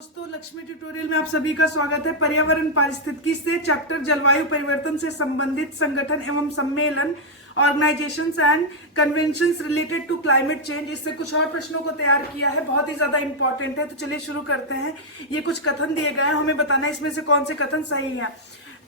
दोस्तों लक्ष्मी ट्यूटोरियल में आप सभी का स्वागत है। पर्यावरण पारिस्थितिकी से चैप्टर जलवायु परिवर्तन से संबंधित संगठन एवं सम्मेलन organisations and conventions related to climate change, इससे कुछ और प्रश्नों को तैयार किया है। बहुत ही ज्यादा इंपॉर्टेंट है, तो चलिए शुरू करते हैं। ये कुछ कथन दिए गए हैं, हमें बताना है इसमें से कौन से कथन सही हैं।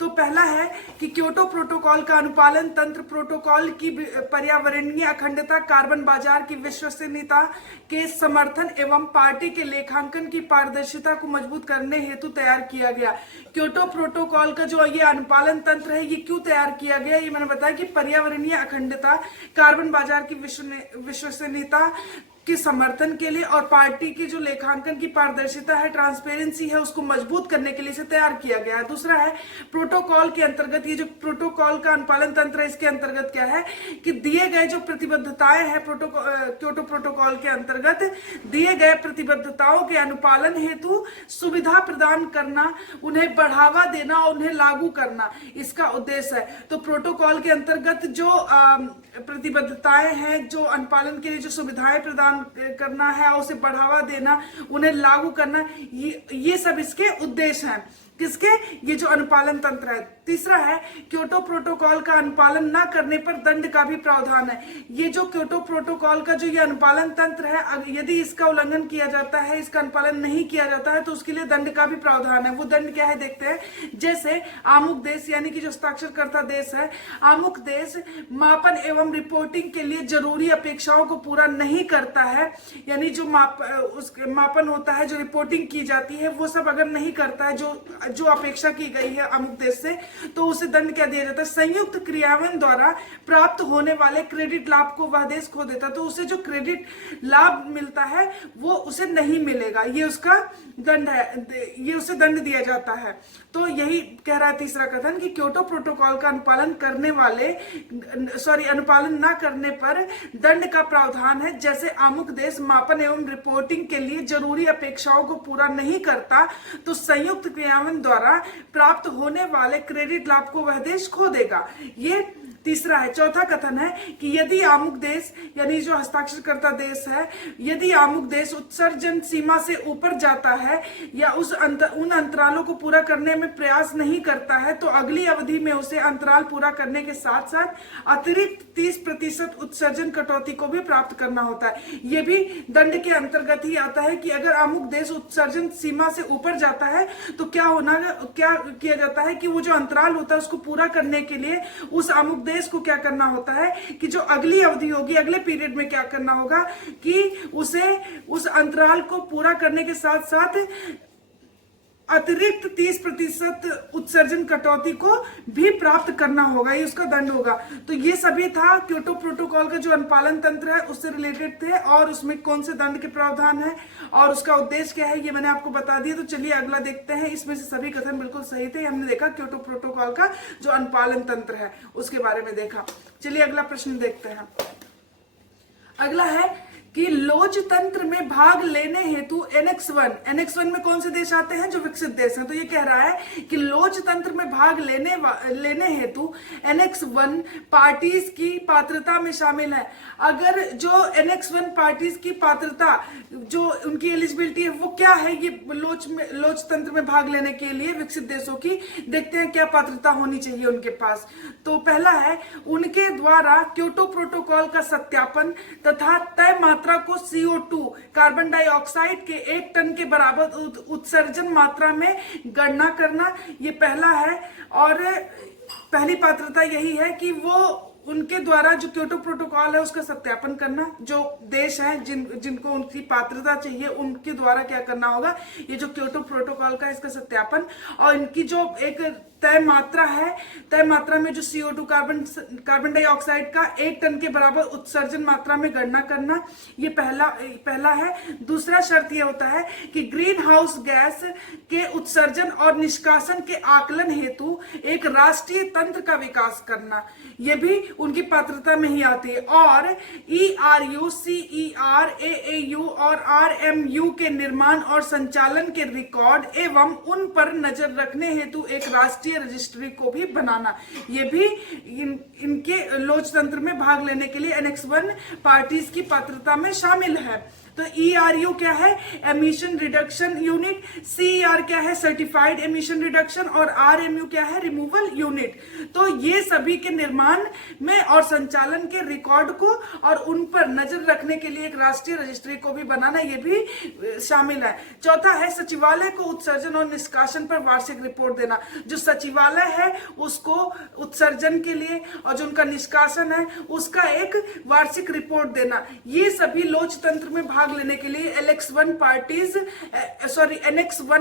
तो पहला है कि क्योटो प्रोटोकॉल का अनुपालन तंत्र प्रोटोकॉल की पर्यावरणीय अखंडता, कार्बन बाजार की विश्वसनीयता के समर्थन एवं पार्टी के लेखांकन की पारदर्शिता को मजबूत करने हेतु तैयार किया गया। क्योटो प्रोटोकॉल का जो ये अनुपालन तंत्र है, ये क्यों तैयार किया गया, ये मैंने बताया कि पर्यावरणीय अखंडता, कार्बन बाजार की विश्वसनीयता के समर्थन के लिए और पार्टी की जो लेखांकन की पारदर्शिता है, ट्रांसपेरेंसी है, उसको मजबूत करने के लिए इसे तैयार किया गया है। दूसरा है प्रोटोकॉल के अंतर्गत, ये जो प्रोटोकॉल का अनुपालन तंत्र है, इसके अंतर्गत क्या है कि दिए गए जो प्रतिबद्धताएं हैं क्योटो प्रोटोकॉल के अंतर्गत दिए गए प्रतिबद्धताओं के अनुपालन हेतु सुविधा प्रदान करना, उन्हें बढ़ावा देना और उन्हें लागू करना, इसका उद्देश्य है। तो प्रोटोकॉल के अंतर्गत जो प्रतिबद्धताएं हैं, जो अनुपालन के लिए जो सुविधाएं प्रदान करना है और उसे बढ़ावा देना, उन्हें लागू करना, ये सब इसके उद्देश्य हैं। किसके? ये जो अनुपालन तंत्र है। तीसरा है क्योटो प्रोटोकॉल का अनुपालन न करने पर दंड का भी प्रावधान है। ये जो क्योटो प्रोटोकॉल का जो ये अनुपालन तंत्र है, यदि इसका उल्लंघन किया जाता है, इसका अनुपालन नहीं किया जाता है, तो उसके लिए दंड का भी प्रावधान है। वो दंड क्या है देखते हैं। जैसे आमुख देश यानी कि जो हस्ताक्षरकर्ता देश है, आमुख देश मापन एवं रिपोर्टिंग के लिए जरूरी अपेक्षाओं को पूरा नहीं करता है, यानी जो मापन होता है, जो रिपोर्टिंग की जाती है, वो सब अगर नहीं करता है जो अपेक्षा की गई है अमुक देश से, तो उसे दंड क्या दिया जाता है? संयुक्त क्रियान्वयन द्वारा प्राप्त होने वाले क्रेडिट लाभ को वह देश खो देता है, तो उसे जो क्रेडिट लाभ मिलता है वो उसे नहीं मिलेगा, ये उसका दंड है, ये उसे दंड दिया जाता है। तो यही कह रहा है तीसरा कथन कि क्योटो प्रोटोकॉल का अनुपालन न करने पर दंड का प्रावधान है। जैसे आमुख देश मापन एवं रिपोर्टिंग के लिए जरूरी अपेक्षाओं को पूरा नहीं करता, तो संयुक्त क्रियान्वयन द्वारा प्राप्त होने वाले क्रेडिट लाभ को वह देश खो देगा। ये तीसरा है। चौथा कथन है कि यदि आमुख देश यानी जो हस्ताक्षरकर्ता देश है, यदि आमुख देश उत्सर्जन सीमा से ऊपर जाता है या उन अंतरालों को पूरा करने में प्रयास नहीं करता है, तो अगली अवधि में उसे अंतराल पूरा करने के साथ साथ अतिरिक्त 30% उत्सर्जन कटौती को भी प्राप्त करना होता है। ये भी दंड के अंतर्गत ही आता है कि अगर आमुख देश उत्सर्जन सीमा से ऊपर जाता है तो क्या किया जाता है कि वो जो अंतराल होता है उसको पूरा करने के लिए उस आमुख देश को क्या करना होता है कि जो अगली अवधि होगी, अगले पीरियड में क्या करना होगा कि उसे उस अंतराल को पूरा करने के साथ साथ अतिरिक्त 30% उत्सर्जन कटौती को भी प्राप्त करना होगा, ये उसका दंड होगा। तो ये सभी था क्योटो प्रोटोकॉल का जो अनुपालन तंत्र है उससे रिलेटेड थे, और उसमें कौन से दंड के प्रावधान है और उसका उद्देश्य क्या है, ये मैंने आपको बता दिया। तो चलिए अगला देखते हैं। इसमें से सभी कथन बिल्कुल सही थे। हमने देखा क्योटो प्रोटोकॉल का जो अनुपालन तंत्र है उसके बारे में देखा। चलिए अगला प्रश्न देखते हैं। अगला है कि लोच तंत्र में भाग लेने हेतु एनेक्स वन में कौन से देश आते हैं? जो विकसित देश हैं। तो ये कह रहा है कि लोच तंत्र में भाग लेने हेतु एनेक्स 1 पार्टीज की पात्रता में शामिल है। अगर जो एनेक्स 1 पार्टीज की पात्रता, जो उनकी एलिजिबिलिटी है, वो क्या है ये लोच तंत्र में भाग लेने के लिए विकसित देशों की, देखते हैं क्या पात्रता होनी चाहिए उनके पास। तो पहला है उनके द्वारा क्योटो प्रोटोकॉल का सत्यापन तथा तय मात्रा को CO2 कार्बन डाइऑक्साइड के 1 टन के बराबर उत्सर्जन मात्रा में गणना करना, ये पहला है। और पहली पात्रता यही है कि वो उनके द्वारा जो क्योटो प्रोटोकॉल है उसका सत्यापन करना। जो देश हैं जिनको उनकी पात्रता चाहिए, उनके द्वारा क्या करना होगा, ये जो क्योटो प्रोटोकॉल का इसका सत्यापन, और इनकी जो एक तय मात्रा है, तय मात्रा में जो CO2 कार्बन डाइऑक्साइड का 1 टन के बराबर उत्सर्जन मात्रा में गणना करना, ये पहला है। दूसरा शर्त ये होता है कि ग्रीन हाउस गैस के उत्सर्जन और निष्कासन के आकलन हेतु एक राष्ट्रीय तंत्र का विकास करना, ये भी उनकी पात्रता में ही आती है। और ERU, CER, AAU और RMU के निर्माण और संचालन के रिकॉर्ड एवं उन पर नजर रखने हेतु एक राष्ट्रीय रजिस्ट्री को भी बनाना, ये भी इनके लोच तंत्र में भाग लेने के लिए एनेक्स 1 पार्टीज की पात्रता में शामिल है। तो ERU क्या है, एमिशन रिडक्शन यूनिट, CER क्या है, सर्टिफाइड एमिशन रिडक्शन, और RMU क्या है, रिमूवल यूनिट। तो ये सभी के निर्माण में और संचालन के रिकॉर्ड को और उन पर नजर रखने के लिए एक राष्ट्रीय रजिस्ट्री को भी बनाना, ये भी शामिल है। चौथा है सचिवालय को उत्सर्जन और निष्कासन पर वार्षिक रिपोर्ट देना। जो सचिवालय है उसको उत्सर्जन के लिए और जो उनका निष्कासन है उसका एक वार्षिक रिपोर्ट देना। ये सभी लोकतंत्र में भाग लेने के लिए एनेक्स वन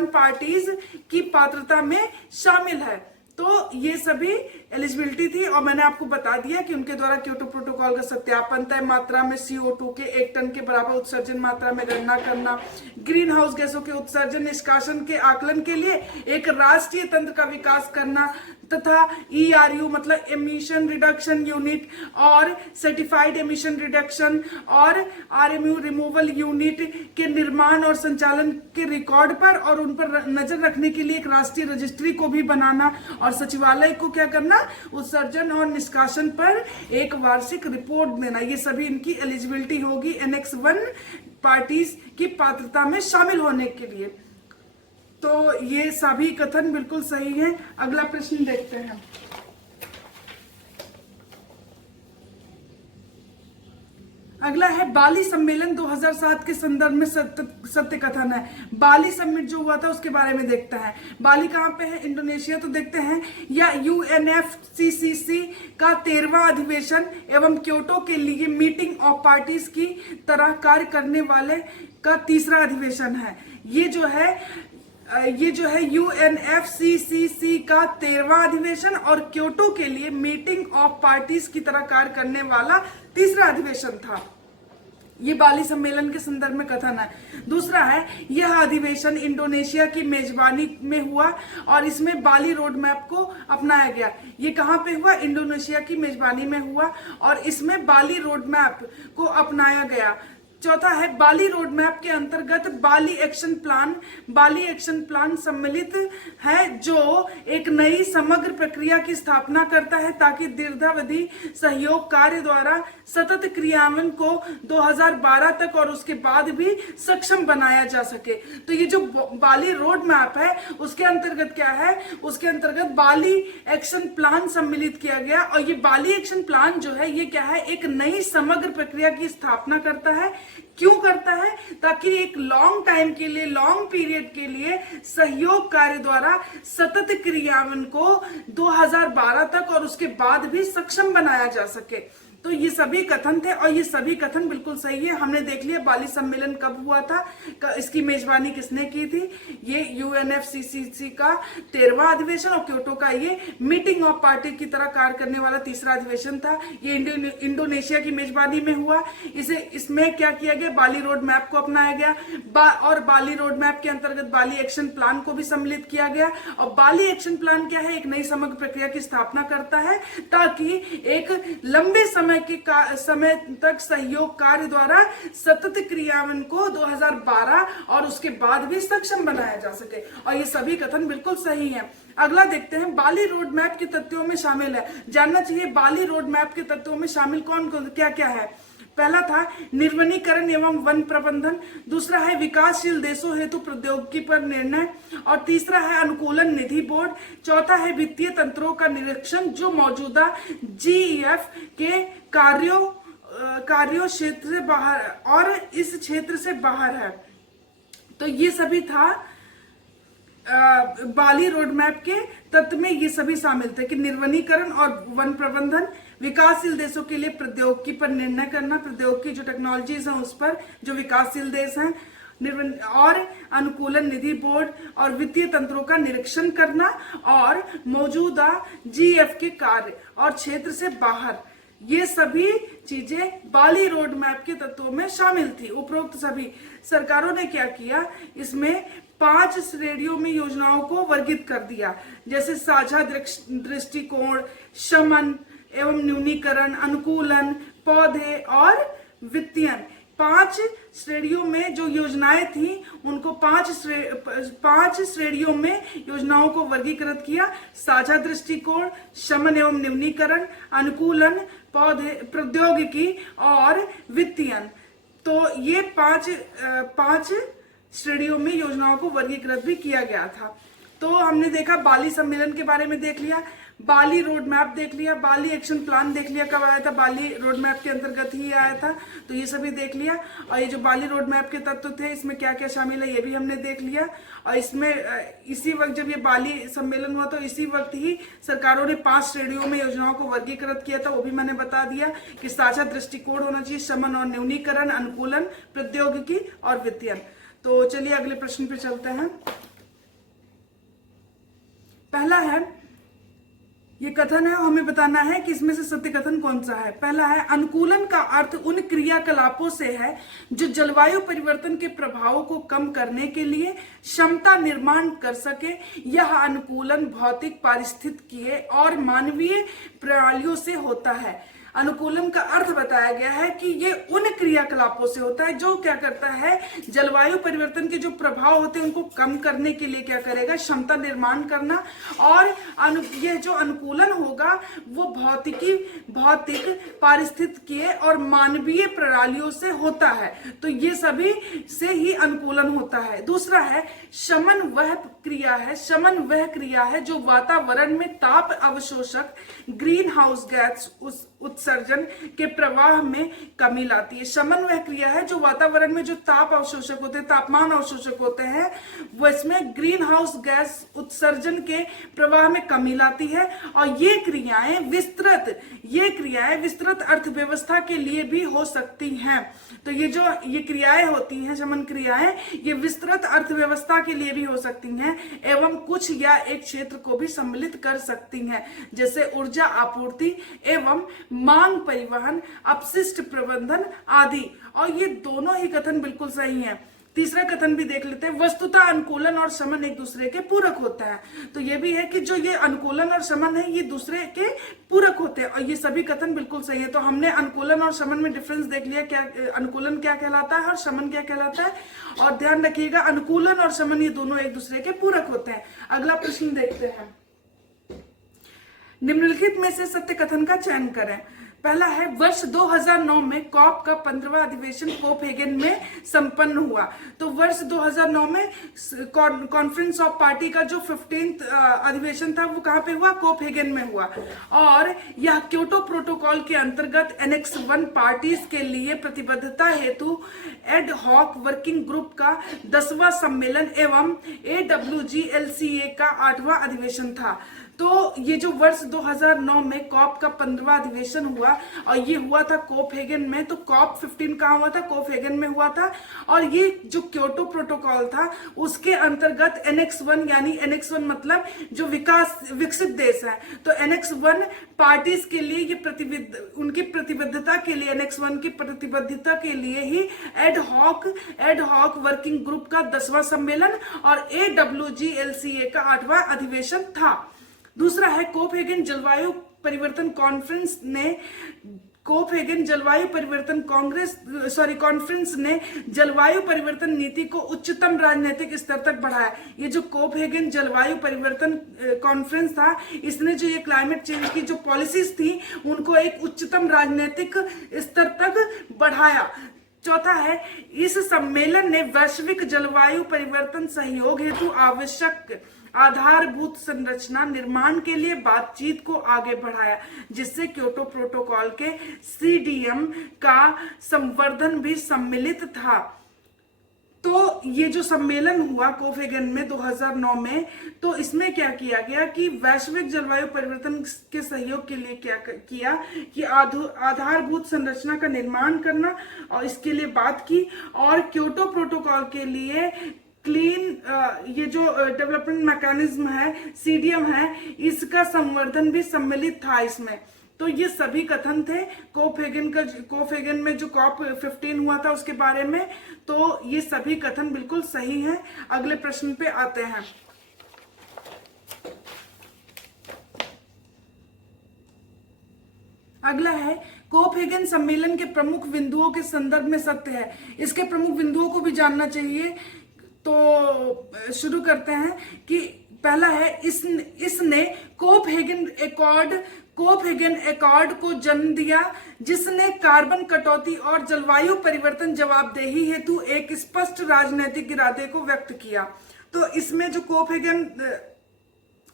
पार्टीज की पात्रता में शामिल है। तो ये सभी एलिजिबिलिटी थी और मैंने आपको बता दिया कि उनके द्वारा क्योटो प्रोटोकॉल का सत्यापन, तय मात्रा में CO2 के 1 टन के बराबर उत्सर्जन मात्रा में गणना करना, ग्रीन हाउस गैसों के उत्सर्जन निष्कासन के आकलन के लिए एक राष्ट्रीय तंत्र का विकास करना, तथा ERU मतलब एमिशन रिडक्शन यूनिट और सर्टिफाइड एमिशन रिडक्शन और RMU रिमूवल यूनिट के निर्माण और संचालन के रिकॉर्ड पर और उन पर नजर रखने के लिए एक राष्ट्रीय रजिस्ट्री को भी बनाना, और सचिवालय को क्या करना, उत्सर्जन और निष्कासन पर एक वार्षिक रिपोर्ट देना। ये सभी इनकी एलिजिबिलिटी होगी एनेक्स 1 पार्टीज की पात्रता में शामिल होने के लिए। तो ये सभी कथन बिल्कुल सही है। अगला प्रश्न देखते हैं। अगला है बाली सम्मेलन 2007 के संदर्भ में सत्य कथन है। बाली समिट जो हुआ था उसके बारे में देखते हैं। बाली कहाँ पे है, इंडोनेशिया। तो देखते हैं, या UNFCCC का 13वां अधिवेशन एवं क्योटो के लिए मीटिंग ऑफ पार्टीज की तरह कार्य करने वाले का तीसरा अधिवेशन है। ये जो है UNFCCC का 13वां अधिवेशन और क्योटो के लिए मीटिंग ऑफ पार्टीज की तरह कार्य करने वाला तीसरा अधिवेशन था। ये बाली सम्मेलन के संदर्भ में कथन है। दूसरा है, यह अधिवेशन इंडोनेशिया की मेजबानी में हुआ और इसमें बाली रोड मैप को अपनाया गया। ये कहाँ पे हुआ, इंडोनेशिया की मेजबानी में हुआ और इसमें बाली रोड मैप को अपनाया गया। चौथा है, बाली रोड मैप के अंतर्गत बाली एक्शन प्लान सम्मिलित है जो एक नई समग्र प्रक्रिया की स्थापना करता है ताकि दीर्घावधि सहयोग कार्य द्वारा सतत क्रियान्वयन को 2012 तक और उसके बाद भी सक्षम बनाया जा सके। तो ये जो बाली रोड मैप है उसके अंतर्गत क्या है, उसके अंतर्गत बाली एक्शन प्लान सम्मिलित किया गया। और ये बाली एक्शन प्लान जो है ये क्या है, एक नई समग्र प्रक्रिया की स्थापना करता है। क्यों करता है, ताकि एक लॉन्ग टाइम के लिए, लॉन्ग पीरियड के लिए सहयोग कार्य द्वारा सतत क्रियान्वयन को 2012 तक और उसके बाद भी सक्षम बनाया जा सके। तो ये सभी कथन थे और ये सभी कथन बिल्कुल सही है। हमने देख लिया बाली सम्मेलन कब हुआ था, इसकी मेजबानी किसने की थी। ये UNFCCC का 13वां अधिवेशन और क्योटो का ये मीटिंग ऑफ पार्टी की तरह कार्य करने वाला तीसरा अधिवेशन था। ये इंडोनेशिया की मेजबानी में हुआ। इसमें क्या किया गया, बाली रोड मैप को अपनाया गया और बाली रोड मैप के अंतर्गत बाली एक्शन प्लान को भी सम्मिलित किया गया। और बाली एक्शन प्लान क्या है, एक नई समग्र प्रक्रिया की स्थापना करता है ताकि एक लंबे समय तक सहयोग कार्य द्वारा सतत क्रियान्वयन को 2012 और उसके बाद भी सक्षम बनाया जा सके। और ये सभी कथन बिल्कुल सही हैं। अगला देखते हैं, बाली रोड मैप के तत्वों में शामिल है। जानना चाहिए बाली रोड मैप के तत्वों में शामिल कौन कौन क्या क्या है। पहला था निर्वनीकरण एवं वन प्रबंधन, दूसरा है विकासशील देशों हेतु प्रौद्योगिकी पर निर्णय, और तीसरा है अनुकूलन निधि बोर्ड, चौथा है वित्तीय तंत्रों का निरीक्षण जो मौजूदा GEF के कार्यों क्षेत्र से बाहर और इस क्षेत्र से बाहर है। तो ये सभी था बाली रोड मैप के तत्व में। ये सभी शामिल थे कि निर्वनीकरण और वन प्रबंधन, विकासशील देशों के लिए प्रौद्योगिकी पर निर्णय करना, प्रौद्योगिकी जो टेक्नोलॉजीज हैं उस पर जो विकासशील देश हैं, और अनुकूलन निधि बोर्ड और वित्तीय तंत्रों का निरीक्षण करना और मौजूदा GEF के कार्य और क्षेत्र से बाहर। ये सभी चीजें बाली रोड मैप के तत्वों में शामिल थी। उपरोक्त सभी सरकारों ने क्या किया, इसमें 5 श्रेणियों में योजनाओं को वर्गीकृत कर दिया, जैसे साझा दृष्टिकोण, शमन एवं न्यूनीकरण, अनुकूलन, पौधे और वित्तीयन। 5 श्रेणियों में जो योजनाएं थी उनको 5 श्रेणियों में योजनाओं को वर्गीकृत किया। साझा दृष्टिकोण, शमन एवं न्यूनीकरण, अनुकूलन, पौधे, प्रौद्योगिकी और वित्तीयन। तो ये पांच श्रेणियों में योजनाओं को वर्गीकृत भी किया गया था। तो हमने देखा बाली सम्मेलन के बारे में देख लिया, बाली रोड मैप देख लिया, बाली एक्शन प्लान देख लिया, कब आया था, बाली रोड मैप के अंतर्गत ही आया था, तो ये सभी देख लिया। और ये जो बाली रोड मैप के तत्व थे इसमें क्या क्या शामिल है ये भी हमने देख लिया। और इसमें इसी वक्त जब ये बाली सम्मेलन हुआ तो इसी वक्त ही सरकारों ने 5 श्रेणियों में योजनाओं को वर्गीकृत किया था, वो भी मैंने बता दिया कि साझा दृष्टिकोण होना चाहिए, शमन और न्यूनीकरण, अनुकूलन, प्रौद्योगिकी और वित्तीयन। तो चलिए अगले प्रश्न पे चलते हैं। पहला है, ये कथन है, हमें बताना है कि इसमें से सत्य कथन कौन सा है। पहला है, अनुकूलन का अर्थ उन क्रियाकलापों से है जो जलवायु परिवर्तन के प्रभावों को कम करने के लिए क्षमता निर्माण कर सके। यह अनुकूलन भौतिक, पारिस्थितिकीय और मानवीय प्रणालियों से होता है। अनुकूलन का अर्थ बताया गया है कि ये उन क्रियाकलापों से होता है जो क्या करता है, जलवायु परिवर्तन के जो प्रभाव होते हैं उनको कम करने के लिए क्या करेगा, क्षमता निर्माण करना। और ये जो अनुकूलन होगा वो भौतिक, पारिस्थितिकीय और मानवीय प्रणालियों से होता है। तो ये सभी से ही अनुकूलन होता है। दूसरा है, शमन वह क्रिया है जो वातावरण में ताप अवशोषक ग्रीन हाउस गैस उत्सर्जन के प्रवाह में कमी लाती है। शमन वह क्रिया है जो वातावरण में जो ताप अवशोषक होते हैं, तापमान अवशोषक होते हैं, वो इसमें ग्रीन हाउस गैस उत्सर्जन के प्रवाह में कमी लाती है। और ये क्रियाएं विस्तृत अर्थव्यवस्था के लिए भी हो सकती हैं। तो ये क्रियाएं होती हैं, शमन क्रियाएं, ये विस्तृत अर्थव्यवस्था के लिए भी हो सकती हैं एवं कुछ या एक क्षेत्र को भी सम्मिलित कर सकती हैं, जैसे ऊर्जा आपूर्ति एवं मांग परिवहन, अपशिष्ट प्रबंधन आदि। और ये दोनों ही कथन बिल्कुल सही हैं। तीसरा कथन भी देख लेते हैं, वस्तुतः अनुकूलन और शमन एक दूसरे के पूरक होता है। तो ये भी है कि जो ये अनुकूलन और शमन है ये दूसरे के पूरक होते हैं, और ये सभी कथन बिल्कुल सही है। तो हमने अनुकूलन और शमन में डिफरेंस देख लिया, क्या अनुकूलन क्या कहलाता है और शमन क्या कहलाता है। और ध्यान रखिएगा, अनुकूलन और शमन ये दोनों एक दूसरे के पूरक होते हैं। अगला प्रश्न देखते हैं, निम्नलिखित में से सत्य कथन का चयन करें। पहला है, वर्ष 2009 में कॉप का 15वां अधिवेशन कोपेनहेगन में संपन्न हुआ। तो वर्ष 2009 में कॉन्फ्रेंस ऑफ पार्टी का जो 15th अधिवेशन था वो कहाँ पे हुआ, कोपेनहेगन में हुआ। और यह क्योटो प्रोटोकॉल के अंतर्गत एनेक्स 1 पार्टीज के लिए प्रतिबद्धता हेतु एड हॉक वर्किंग ग्रुप का 10वां सम्मेलन एवं AWGLCA का 8वां अधिवेशन था। तो ये जो वर्ष 2009 में कॉप का 15वां अधिवेशन हुआ और ये हुआ था कोपेनहेगन में। तो कॉप 15 कहाँ हुआ था, कोपेनहेगन में हुआ था। और ये जो क्योटो प्रोटोकॉल था उसके अंतर्गत एनेक्स 1, यानी एनेक्स 1 मतलब जो विकसित देश है, तो एनेक्स 1 पार्टीज के लिए ये उनकी प्रतिबद्धता के लिए, एनेक्स 1 की प्रतिबद्धता के लिए ही एड हॉक वर्किंग ग्रुप का 10वां सम्मेलन और AWGLCA का 8वां अधिवेशन था। दूसरा है, कोपेनहेगन जलवायु परिवर्तन कॉन्फ्रेंस ने जलवायु परिवर्तन नीति को उच्चतम राजनीतिक स्तर तक बढ़ाया। ये जो कोपेनहेगन जलवायु परिवर्तन कॉन्फ्रेंस था, इसने जो ये क्लाइमेट चेंज की जो पॉलिसीज थी उनको एक उच्चतम राजनीतिक स्तर तक बढ़ाया। चौथा है, इस सम्मेलन ने वैश्विक जलवायु परिवर्तन सहयोग हेतु आवश्यक आधारभूत संरचना निर्माण के लिए बातचीत को आगे बढ़ाया, जिससे क्योटो प्रोटोकॉल के CDM का संवर्धन भी सम्मिलित था। तो ये जो सम्मेलन हुआ कोपेनहेगन में 2009 में, तो इसमें क्या किया गया कि वैश्विक जलवायु परिवर्तन के सहयोग के लिए क्या किया कि आधारभूत संरचना का निर्माण करना और इसके लिए बात की। और क्योटो प्रोटोकॉल के लिए ये जो डेवलपमेंट मैकेनिज्म है, CDM है, इसका संवर्धन भी सम्मिलित था इसमें। तो ये सभी कथन थे कोपेनहेगन में जो कॉप 15 हुआ था उसके बारे में। तो ये सभी कथन बिल्कुल सही हैं। अगले प्रश्न पे आते हैं। अगला है, कोपेनहेगन सम्मेलन के प्रमुख बिंदुओं के संदर्भ में सत्य है। इसके प्रमुख बिंदुओं को भी जानना चाहिए। तो शुरू करते हैं कि पहला है, इसने कोपेनहेगन कोपेनहेगन एकॉर्ड को जन्म दिया, जिसने कार्बन कटौती और जलवायु परिवर्तन जवाबदेही हेतु एक स्पष्ट राजनीतिक इरादे को व्यक्त किया। तो इसमें जो कोपेनहेगन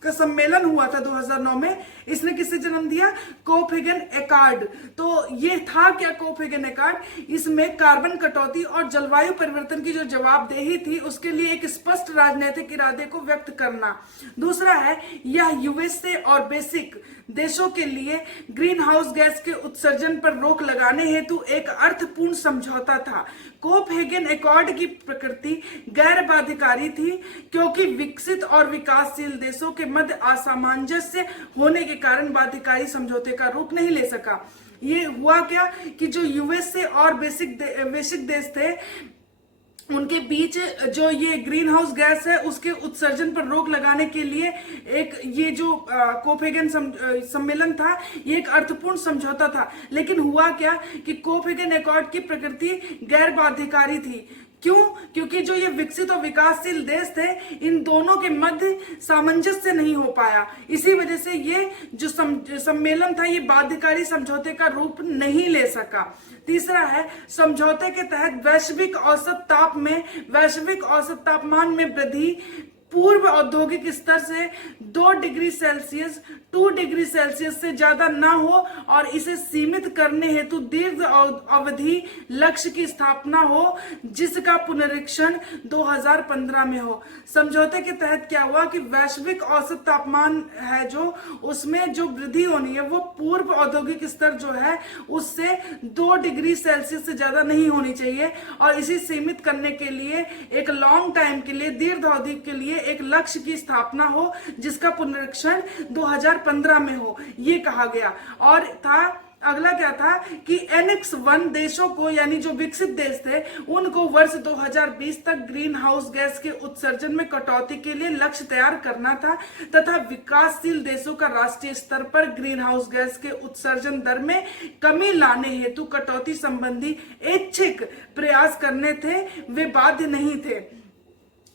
का सम्मेलन हुआ था 2009 में, इसने किससे जन्म दिया? Copenhagen accord. तो ये था क्या कोपेनहेगन एकॉर्ड? इसमें कार्बन कटौती और जलवायु परिवर्तन की जो जवाबदेही थी उसके लिए एक स्पष्ट राजनीतिक इरादे को व्यक्त करना। दूसरा है, यह यूएसए और बेसिक देशों के लिए ग्रीन हाउस गैस के उत्सर्जन पर रोक लगाने हेतु एक अर्थपूर्ण समझौता था। कोपेनहेगन एकॉर्ड की प्रकृति गैर बाध्यकारी थी, क्योंकि विकसित और विकासशील देशों के मध्य असामंजस्य होने के कारण बाध्यकारी समझौते का रूप नहीं ले सका। ये हुआ क्या कि जो यूएसए और बेसिक देश थे, उनके बीच जो ये ग्रीन हाउस गैस है उसके उत्सर्जन पर रोक लगाने के लिए एक ये जो कोपेनहेगन सम्मेलन था, ये एक अर्थपूर्ण समझौता था। लेकिन हुआ क्या कि कोपेनहेगन एकॉर्ड की प्रकृति गैर बाध्यकारी थी। क्यों? क्योंकि जो ये विकसित और विकासशील देश थे, इन दोनों के मध्य सामंजस्य नहीं हो पाया। इसी वजह से ये जो सम्मेलन था ये बाध्यकारी समझौते का रूप नहीं ले सका। तीसरा है, समझौते के तहत वैश्विक औसत तापमान में वृद्धि पूर्व औद्योगिक स्तर से 2 डिग्री सेल्सियस 2 डिग्री सेल्सियस से ज्यादा ना हो और इसे सीमित करने हेतु दीर्घ अवधि लक्ष्य की स्थापना हो, जिसका पुनरीक्षण 2015 में हो। समझौते के तहत क्या हुआ कि वैश्विक औसत तापमान है जो उसमें जो वृद्धि होनी है वो पूर्व औद्योगिक स्तर जो है उससे 2 डिग्री सेल्सियस से ज्यादा नहीं होनी चाहिए, और इसे सीमित करने के लिए एक लॉन्ग टाइम के लिए, दीर्घ अवधि के लिए एक लक्ष्य की स्थापना हो, जिसका पुनरीक्षण 2015 में हो, ये कहा गया। और था अगला क्या था कि एनेक्स 1 देशों को, यानी जो विकसित देश थे, उनको वर्ष 2020 तक ग्रीन हाउस गैस के उत्सर्जन में कटौती के लिए लक्ष्य तैयार करना था, तथा विकासशील देशों का राष्ट्रीय स्तर पर ग्रीन हाउस गैस के उत्सर्जन दर में कमी लाने हेतु कटौती संबंधी ऐच्छिक प्रयास करने थे, वे बाध्य नहीं थे।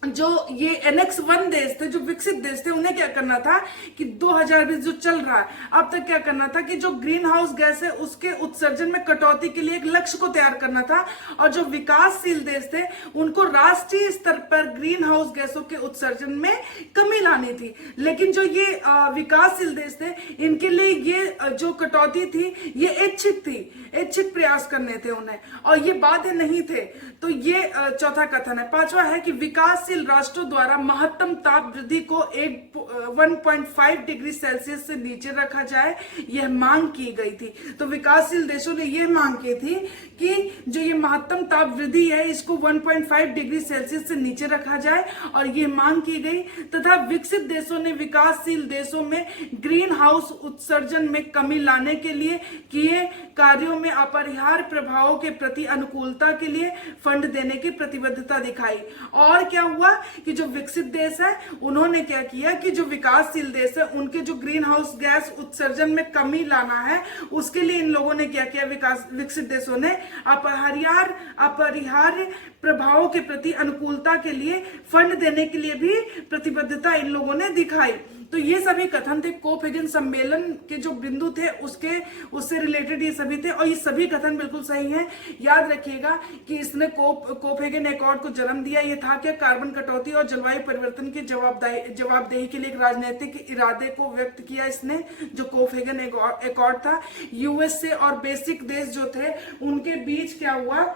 जो ये एनेक्स 1 देश थे, जो विकसित देश थे, उन्हें क्या करना था कि 2020 जो चल रहा है अब तक, क्या करना था कि जो ग्रीन हाउस गैस है उसके उत्सर्जन में कटौती के लिए एक लक्ष्य को तैयार करना था, और जो विकासशील देश थे उनको राष्ट्रीय स्तर पर ग्रीन हाउस गैसों के उत्सर्जन में कमी लानी थी। लेकिन जो ये विकासशील देश थे, इनके लिए ये जो कटौती थी ये ऐच्छिक थी, ऐच्छिक प्रयास करने थे उन्हें, और ये बाध्य नहीं थे। तो ये चौथा कथन है। पांचवा है कि विकासशील राष्ट्रों द्वारा महत्तम ताप वृद्धि को 1.5 डिग्री सेल्सियस से नीचे रखा जाए, यह मांग की गई थी। तो विकासशील देशों ने यह मांग की थी कि जो ये महत्तम ताप वृद्धि है इसको 1.5 डिग्री सेल्सियस से नीचे रखा जाए, और ये मांग की गई। तथा विकसित देशों ने विकासशील देशों में ग्रीन हाउस उत्सर्जन में कमी लाने के लिए किए कार्यों में अपरिहार्य प्रभावों के प्रति अनुकूलता के लिए फंड देने की प्रतिबद्धता दिखाई। और क्या हुआ कि जो विकसित देश है उन्होंने क्या किया कि जो विकासशील देश है उनके जो ग्रीन हाउस गैस उत्सर्जन में कमी लाना है, उसके लिए इन लोगों ने क्या किया, विकसित देशों ने अपरिहार्य प्रभावों के प्रति अनुकूलता के लिए फंड देने के लिए भी प्रतिबद्धता इन लोगों ने दिखाई। तो ये सभी कथन थे कोपेनहेगन सम्मेलन के जो बिंदु थे उससे रिलेटेड ये सभी थे, और ये सभी कथन बिल्कुल सही हैं। याद रखिएगा कि इसने कोपेनहेगन एकॉर्ड को जन्म दिया। ये था क्या, कार्बन कटौती और जलवायु परिवर्तन की जवाबदेही के लिए एक राजनीतिक इरादे को व्यक्त किया इसने, जो कोपेनहेगन एकॉर्ड था। यूएसए और बेसिक देश जो थे उनके बीच क्या हुआ,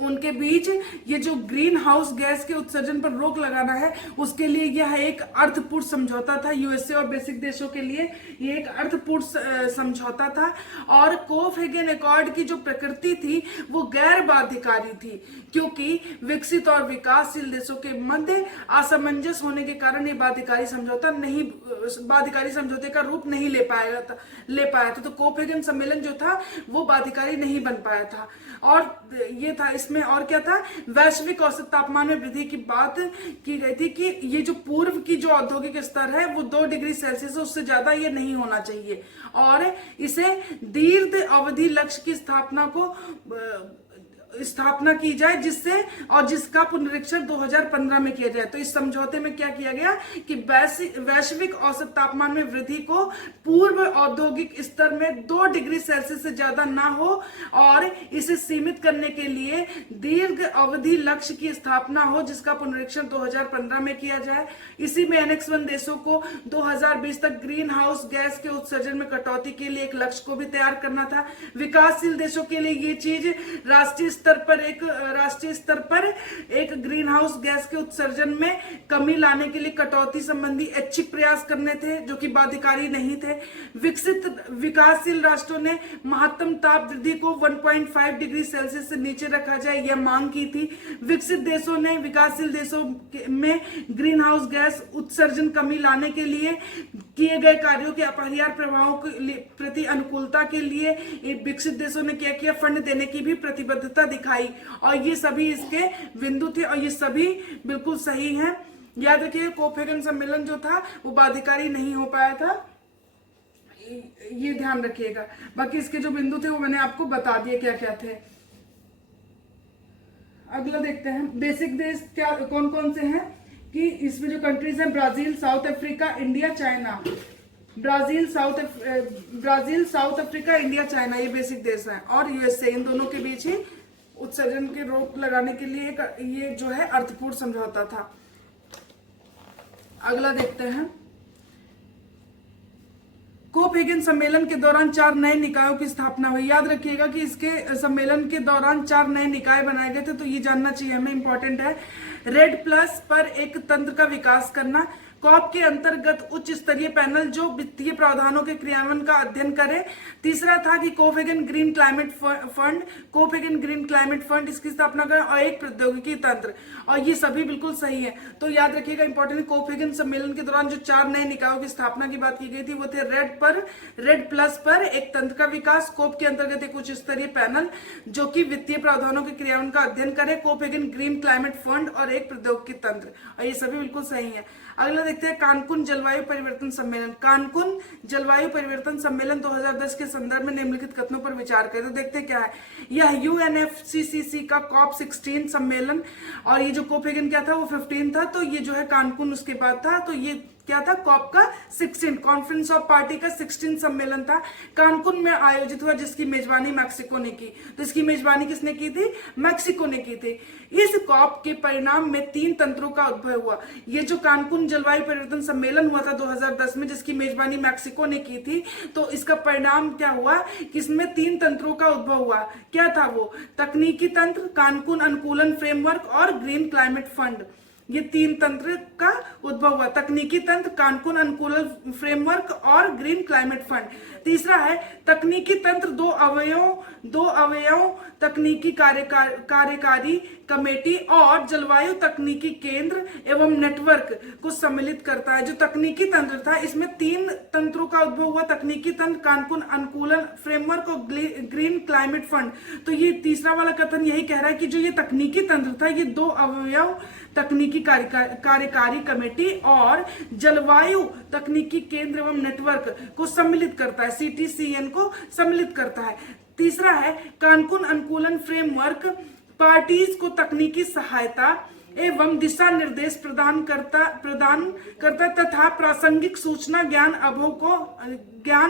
उनके बीच ये जो ग्रीन हाउस गैस के उत्सर्जन पर रोक लगाना है उसके लिए यह एक अर्थपूर्ण समझौता था। यूएसए और बेसिक देशों के लिए ये एक अर्थपूर्ण समझौता था। और कोपेनहेगन एकॉर्ड की जो प्रकृति थी वो गैर बाध्यकारी थी, क्योंकि विकसित और विकासशील देशों के मध्य असमंजस होने के कारण ये बाध्यकारी समझौते का रूप नहीं ले पाया था। तो कोपेनहेगन सम्मेलन जो था वो बाध्यकारी नहीं बन पाया था। और ये था, इसमें और क्या था, वैश्विक औसत तापमान में वृद्धि की बात की गई थी कि ये जो पूर्व की जो औद्योगिक स्तर है वो 2 डिग्री सेल्सियस उससे ज्यादा ये नहीं होना चाहिए, और इसे दीर्घ अवधि लक्ष्य की स्थापना को स्थापना की जाए, जिससे और जिसका पुनरीक्षण 2015 में किया जाए। तो इस समझौते में क्या किया गया कि वैश्विक औसत तापमान में वृद्धि को पूर्व औद्योगिक स्तर में 2 डिग्री सेल्सियस से ज्यादा ना हो और इसे सीमित करने के लिए दीर्घ अवधि लक्ष्य की स्थापना हो, जिसका पुनरीक्षण 2015 में किया जाए। इसी में एनेक्स 1 देशों को 2020 तक ग्रीन हाउस गैस के उत्सर्जन में कटौती के लिए एक लक्ष्य को भी तैयार करना था। विकासशील देशों के लिए ये चीज राष्ट्रीय स्तर पर एक ग्रीन हाउस गैस के उत्सर्जन में कमी लाने के लिए कटौती संबंधी ऐच्छिक प्रयास करने थे, जो कि बाध्यकारी नहीं थे। विकासशील राष्ट्रों ने महत्तम ताप वृद्धि को 1.5 डिग्री सेल्सियस से नीचे रखा जाए, यह मांग की थी। विकसित देशों ने विकासशील देशों में ग्रीन हाउस गैस उत्सर्जन कमी लाने के लिए किए गए कार्यों के अपरिहार्य प्रभावों के प्रति अनुकूलता के लिए विकसित देशों ने क्या किया, फंड देने की भी प्रतिबद्धता दिखाई। और ये सभी इसके बिंदु थे और ये सभी बिल्कुल सही हैं। याद रखिए कोपेनहेगन सम्मेलन जो था वो बाध्यकारी नहीं हो पाया था, ये ध्यान रखिएगा। बाकी इसके जो बिंदु थे वो मैंने आपको बता दिए क्या क्या थे। अगला देखते हैं बेसिक देश क्या कौन कौन से हैं कि इसमें जो कंट्रीज हैं Brazil, south Africa, India, China. Brazil, south Africa, India, China ये बेसिक देश हैं और यूएसए, इन दोनों के बीच ही उत्सर्जन के रोक लगाने के लिए ये जो है अर्थपूर्ण समझौता था। अगला देखते हैं कोपेनहेगन सम्मेलन के दौरान 4 नए निकायों की स्थापना हुई। याद रखिएगा कि इसके सम्मेलन के दौरान 4 नए निकाय बनाए गए थे, तो ये जानना चाहिए हमें, इंपॉर्टेंट है। रेड प्लस पर एक तंत्र का विकास करना, कॉप के अंतर्गत उच्च स्तरीय पैनल जो वित्तीय प्रावधानों के क्रियान्वयन का अध्ययन करे। तीसरा था कि कोपेनहेगन ग्रीन क्लाइमेट फंड इसकी स्थापना करें और एक प्रौद्योगिकी तंत्र, और ये सभी बिल्कुल सही है। तो याद रखिएगा इंपॉर्टेंट, कोपेनहेगन सम्मेलन के दौरान जो 4 नए निकायों की स्थापना की बात की गई थी वो थे रेड प्लस पर एक तंत्र का विकास, कोप के अंतर्गत एक उच्च स्तरीय पैनल जो कि वित्तीय प्रावधानों के क्रियान्वयन का अध्ययन करे, कोपेनहेगन ग्रीन क्लाइमेट फंड और एक प्रौद्योगिकी तंत्र, और ये सभी बिल्कुल सही है। अगला देखते हैं कानकुन जलवायु परिवर्तन सम्मेलन। कानकुन जलवायु परिवर्तन सम्मेलन 2010 के संदर्भ में निम्नलिखित कथनों पर विचार करें। तो देखते क्या है, यह UNFCCC का COP16 सम्मेलन, और ये जो कोपेनहेगन क्या था वो 15 था, तो ये जो है कानकुन उसके बाद था। तो ये क्या था, कॉप का 16 कॉन्फ्रेंस ऑफ पार्टी का 16 सम्मेलन था, कानकुन में आयोजित हुआ, जिसकी मेजबानी मैक्सिको ने की। तो इसकी मेजबानी किसने की थी, मैक्सिको ने की थी। इस कॉप के परिणाम में 3 तंत्रों का उद्भव हुआ। ये जो कानकुन जलवायु परिवर्तन सम्मेलन हुआ था 2010 में, जिसकी मेजबानी मैक्सिको ने की थी, तो इसका परिणाम क्या हुआ कि इसमें 3 तंत्रों का उद्भव हुआ। क्या था वो, तकनीकी तंत्र, कानकुन अनुकूलन फ्रेमवर्क और ग्रीन क्लाइमेट फंड। ये 3 तंत्र का उद्भव हुआ, तकनीकी तंत्र, कानकुन अनुकूलन फ्रेमवर्क और ग्रीन क्लाइमेट फंड। तीसरा है तकनीकी तंत्र, 2 अवयव तकनीकी कार्यकारी कमेटी और जलवायु तकनीकी केंद्र एवं नेटवर्क को सम्मिलित करता है। जो तकनीकी तंत्र था इसमें 3 तंत्रों का उद्भव हुआ, तकनीकी तंत्र, कानकुन अनुकूलन फ्रेमवर्क और ग्रीन क्लाइमेट फंड। तो ये तीसरा वाला कथन यही कह रहा है कि जो ये तकनीकी तंत्र था ये 2 अवयव तकनीकी कार्यकारी कमेटी और जलवायु तकनीकी केंद्र एवं नेटवर्क को सम्मिलित करता है, CTCN को सम्मिलित करता है। तीसरा है कानकुन अनुकूलन फ्रेमवर्क, पार्टीज को तकनीकी सहायता एवं दिशा निर्देश प्रदान करता तथा प्रासंगिक सूचना ज्ञान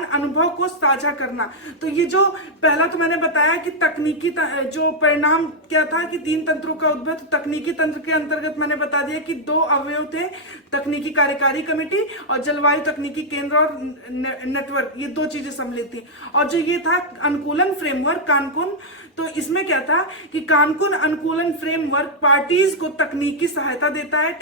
अनुभव को साझा करना। तो ये जो पहला तो मैंने बताया कि तकनीकी जो परिणाम क्या था कि 3 तंत्रों का उद्भव, तो तकनीकी तंत्र के अंतर्गत मैंने बता दिया कि 2 अवयव थे, तकनीकी कार्यकारी कमेटी और जलवायु तकनीकी केंद्र और नेटवर्क, ये 2 चीजें सम्मिलित थी। और जो ये था अनुकूलन फ्रेमवर्क कानकुन, तो इसमें क्या था कि कानकुन अनुकूलन फ्रेमवर्क पार्टीज को तकनीकी सहायता देता है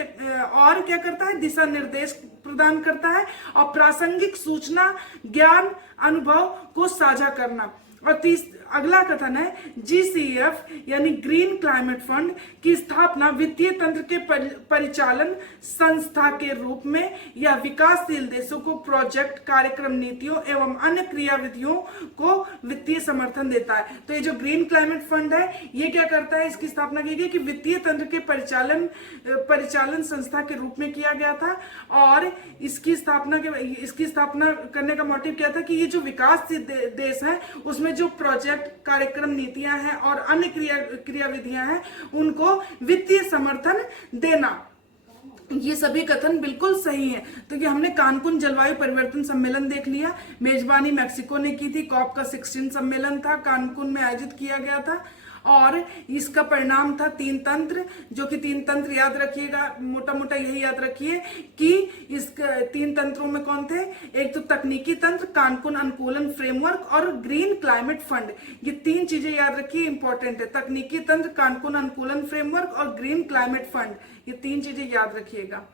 और क्या करता है, दिशा निर्देश प्रदान करता है और प्रासंगिक सूचना ज्ञान अनुभव को साझा करना। और अगला कथन है GCF यानी ग्रीन क्लाइमेट फंड की स्थापना वित्तीय तंत्र के परिचालन संस्था के रूप में या विकासशील देशों को प्रोजेक्ट, कार्यक्रम, नीतियों एवं अन्य क्रियाविधियों को वित्तीय समर्थन देता है। तो ये जो ग्रीन क्लाइमेट फंड है ये क्या करता है, इसकी स्थापना की गई कि वित्तीय तंत्र के परिचालन संस्था के रूप में किया गया था। और इसकी स्थापना करने का मोटिव क्या था कि ये जो विकासशील देश है उसमें जो प्रोजेक्ट, बजट, कार्यक्रम नीतियां हैं और अन्य क्रियाविधियां हैं उनको वित्तीय समर्थन देना। ये सभी कथन बिल्कुल सही है। तो ये हमने कानकुन जलवायु परिवर्तन सम्मेलन देख लिया। मेजबानी मेक्सिको ने की थी। कॉप का 16 सम्मेलन था, कानकुन में आयोजित किया गया था और इसका परिणाम था 3 तंत्र, जो कि 3 तंत्र याद रखिएगा, मोटा मोटा यही याद रखिए कि इस 3 तंत्रों में कौन थे। एक तो तकनीकी तंत्र, कानकुन अनुकूलन फ्रेमवर्क और ग्रीन क्लाइमेट फंड। ये 3 चीजें याद रखिए, इंपॉर्टेंट है। तकनीकी तंत्र, कानकुन अनुकूलन फ्रेमवर्क और ग्रीन क्लाइमेट फंड, ये 3 चीजें याद रखिएगा।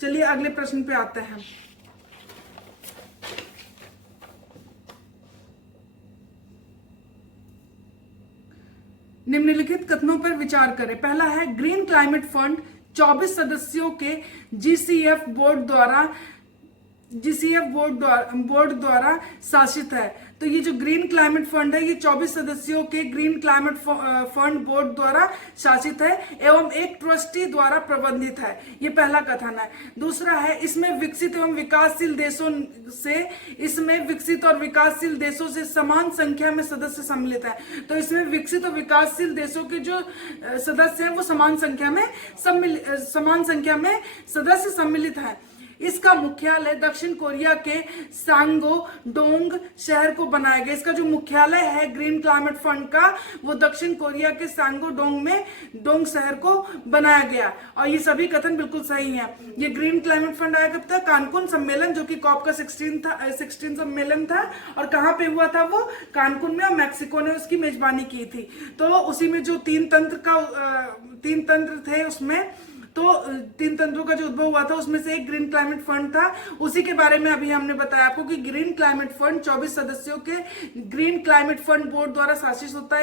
चलिए अगले प्रश्न पे आते हैं। निम्नलिखित कथनों पर विचार करें। पहला है, ग्रीन क्लाइमेट फंड 24 सदस्यों के जीसीएफ बोर्ड द्वारा शासित है। तो ये जो ग्रीन क्लाइमेट फंड है ये 24 सदस्यों के ग्रीन क्लाइमेट फंड बोर्ड द्वारा शासित है एवं एक ट्रस्टी द्वारा प्रबंधित है। ये पहला कथन है। दूसरा है, इसमें विकसित और विकासशील देशों से समान संख्या में सदस्य सम्मिलित है। तो इसमें विकसित और विकासशील देशों के जो सदस्य हैं वो समान संख्या में सदस्य सम्मिलित हैं। इसका मुख्यालय दक्षिण कोरिया के सांगोडोंग शहर को बनाया गया। इसका जो मुख्यालय है ग्रीन क्लाइमेट फंड का, वो दक्षिण कोरिया के सांगोडोंग में डोंग शहर को बनाया गया। और ये सभी कथन बिल्कुल सही हैं। ये ग्रीन क्लाइमेट फंड आया कब था? कानकुन सम्मेलन, जो कि कॉप का 16 सम्मेलन था। और कहाँ पे हुआ था वो? कानकुन में, और मैक्सिको ने उसकी मेजबानी की थी। तो उसी में जो 3 तंत्र थे उसमें, तो 3 तंत्रों का जो उद्भव हुआ था उसमें से एक ग्रीन क्लाइमेट फंड था। उसी के बारे में अभी हमने बताया आपको कि ग्रीन क्लाइमेट फंड 24 सदस्यों के ग्रीन क्लाइमेट फंड बोर्ड द्वारा शासित होता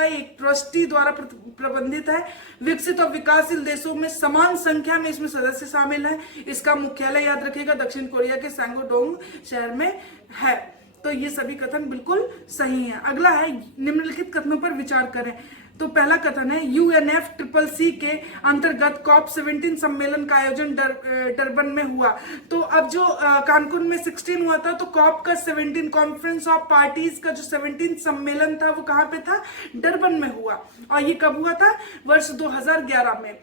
है, एक ट्रस्टी द्वारा प्रबंधित है। विकसित और विकासशील देशों में समान संख्या में इसमें सदस्य शामिल है। इसका मुख्यालय याद रखिएगा दक्षिण कोरिया के सांगोडोंग शहर में है। तो ये सभी कथन बिल्कुल सही है। अगला है, निम्नलिखित कथनों पर विचार करें। तो पहला कथन है, UNFCCC के अंतर्गत कॉप 17 सम्मेलन का आयोजन डरबन में हुआ। तो अब जो कानकुन में 16 हुआ था, तो कॉप का 17 कॉन्फ्रेंस ऑफ पार्टीज का जो 17 सम्मेलन था वो कहाँ पे था? डरबन में हुआ। और ये कब हुआ था? वर्ष 2011 में।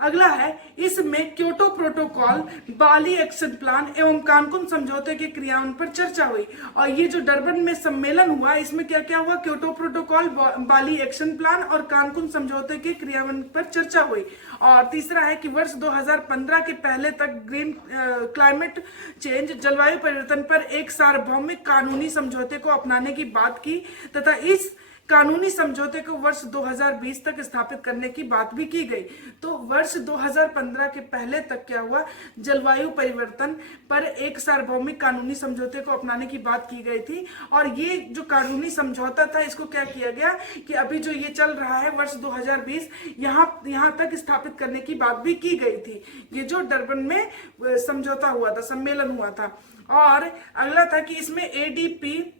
अगला है, इसमें क्योटो प्रोटोकॉल, बाली एक्शन प्लान एवं कानकुन समझौते के क्रियान्वयन पर चर्चा हुई। और ये जो डरबन में सम्मेलन हुआ, इसमें क्या क्या हुआ? क्योटो प्रोटोकॉल, बाली एक्शन प्लान और कानकुन समझौते के क्रियान्वयन पर चर्चा हुई। और तीसरा है कि वर्ष 2015 के पहले तक ग्रीन क्लाइमेट चेंज, जलवायु परिवर्तन पर एक सार्वभौमिक कानूनी समझौते को अपनाने की बात की तथा इस कानूनी समझौते को वर्ष 2020 तक स्थापित करने की बात भी की गई। तो वर्ष 2015 के पहले तक क्या हुआ? जलवायु परिवर्तन पर एक सार्वभौमिक कानूनी समझौते को अपनाने की बात की गई थी। और ये जो कानूनी समझौता था, इसको क्या किया गया कि अभी जो ये चल रहा है वर्ष 2020, यहाँ तक स्थापित करने की बात भी की गई थी। ये जो डरबन में समझौता हुआ था, सम्मेलन हुआ था। और अगला था कि इसमें ADP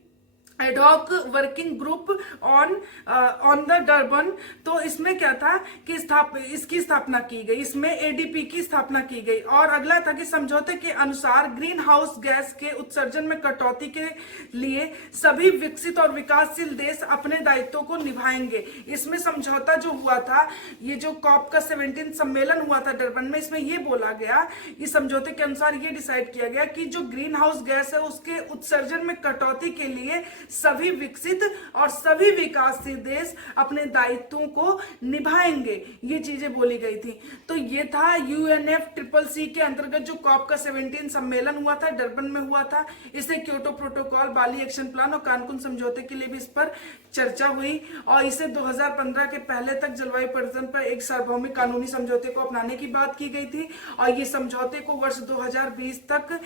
ad hoc working group on the Durban, तो इसमें क्या था कि इसकी स्थापना की गई, इसमें ADP की स्थापना की गई। और अगला था कि समझौते के अनुसार ग्रीन हाउस गैस के उत्सर्जन में कटौती के लिए सभी विकसित और विकासशील देश अपने दायित्वों को निभाएंगे। इसमें समझौता जो हुआ था, ये जो कॉप का 17 सम्मेलन हुआ था डरबन में, इसमें ये बोला गया, इस समझौते के अनुसार ये डिसाइड किया गया कि जो ग्रीन हाउस गैस है उसके उत्सर्जन में कटौती के लिए सभी विकसित और सभी विकासशील देश अपने दायित्वों को निभाएंगे। ये चीजें बोली गई थी। तो ये था UNFCCC के अंतर्गत जो कॉप का 17 सम्मेलन हुआ था, डरबन में हुआ था। इसे क्योटो प्रोटोकॉल, बाली एक्शन प्लान और कानकुन समझौते के लिए भी इस पर चर्चा हुई। और इसे 2015 के पहले तक जलवायु परिवर्तन पर एक सार्वभौमिक कानूनी समझौते को अपनाने की बात की गई थी। और ये समझौते को वर्ष 2020 तक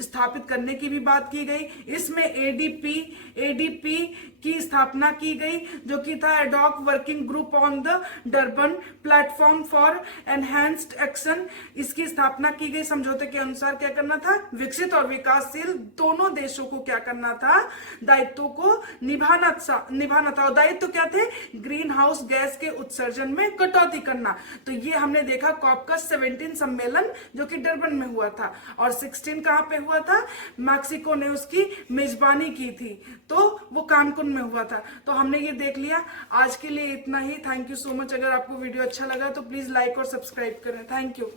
स्थापित करने की भी बात की गई। इसमें ADP की स्थापना की गई, जो कि था ad hoc working group on the Durban platform for enhanced action. इसकी स्थापना की गई। समझौते के अनुसार क्या करना था? विकसित और विकासशील दोनों देशों को क्या करना था? दायित्वों को निभाना था। और दायित्व क्या थे? ग्रीन हाउस गैस के उत्सर्जन में कटौती करना। तो ये हमने देखा कॉप का 17 सम्मेलन जो कि डरबन में हुआ था। और 16 कहाँ पे हुआ था, मैक्सिको ने उसकी मेजबानी की थी, तो वो कानकुन में हुआ था। तो हमने ये देख लिया। आज के लिए इतना ही। Thank you so much. अगर आपको वीडियो अच्छा लगा तो प्लीज लाइक और सब्सक्राइब करें। Thank you.